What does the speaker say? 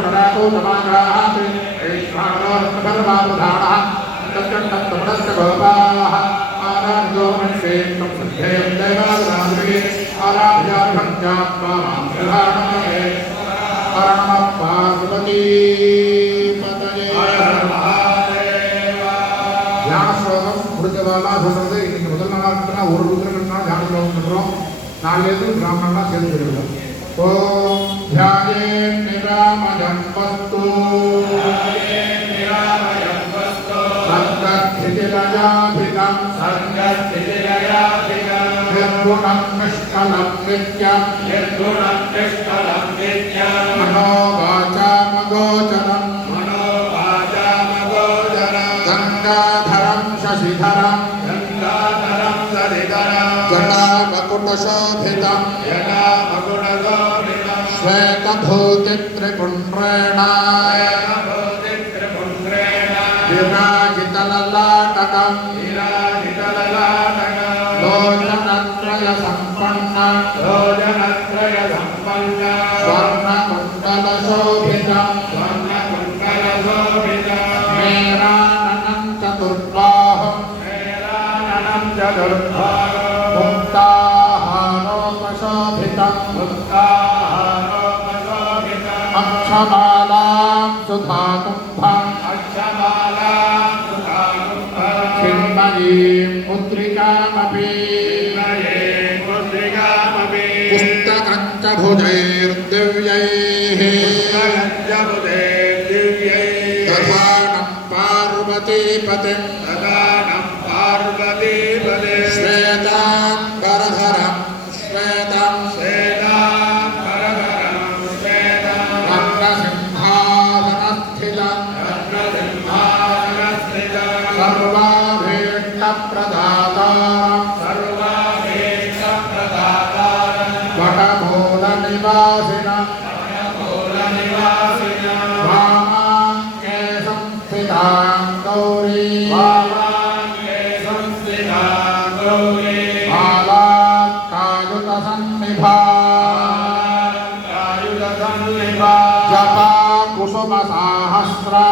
पुनराको समाग्राहात् ऐश्वानोर्मधर्मानुधानः तत्कण्ठस्तमनस्य गोपाः आराध्यो मनुष्येत्तं सिद्धेयं देवानाद्रिगे आराध्यात्मा मां प्रधानमये नमः पार्वती पतये ध्यान श्लोकम मुरुजवाला சொல்றது இன்னைக்கு முதல் நாளா இருக்குன்னா ஒரு ருத்ரகன்னா ध्यान श्लोकம் பண்றோம் நாளைக்கு பிராமணனா சேர்ந்து விடுவோம் ஓம் ध्यायेन् निरामयं वस्तु संगस्थितिलयाभिदं निर्गुणं निष्कलं नित्यं मनोवाचामगोचरं गंगाधरं शशिधरं जटामकुटशोभितं श्वेतभूतित्रिपुण्ड्रेण विराजितललाटकं लोचनत्रयसम्पन्नं स्वर्णकुण्डलशोभितं मेराननं चतुर्बाहुं मुक्ताहारोपशोभितं अक्षमालां सुधाकुम्भं चिन्मयीं मुद्रिकामपि पुस्तकं च भुजैर्दिव्यैः दधानं पार्वतीपतिं श्वेताम्बरधरं श्वेतं रत्नसिंहासनस्थितं सर्वाभीष्टप्रदातारं वटमूलनिवासिनं वामाङ्के संस्थितां गौरीं मालात्कायुतसन्निभां जपा कुसुमसाहस्रा